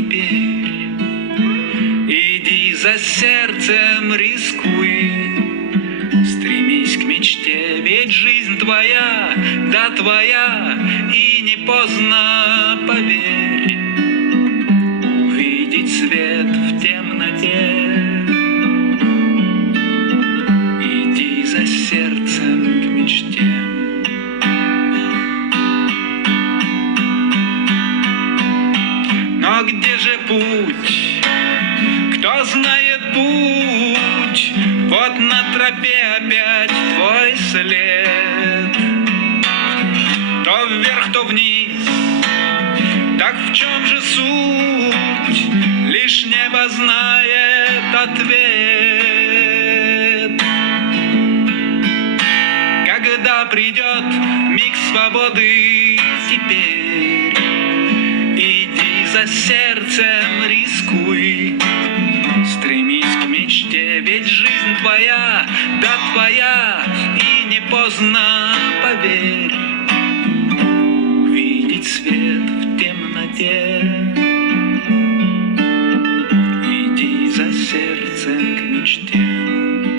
теперь. Иди за сердцем, рискуй, стремись к мечте, ведь жизнь твоя, да твоя, и не поздно, поверь, увидеть свет в темноте. Иди за сердцем к мечте. Но где же путь? Кто знает путь? Вот на тропе опять твой след. То вверх, то вниз. Так в чем же суть? Лишь небо знает ответ. Когда придет миг свободы теперь, иди за сердцем, рискуй, стремись к мечте, ведь жизнь твоя, да твоя, и не поздно, поверь, увидеть свет в темноте. Иди за сердцем к мечте.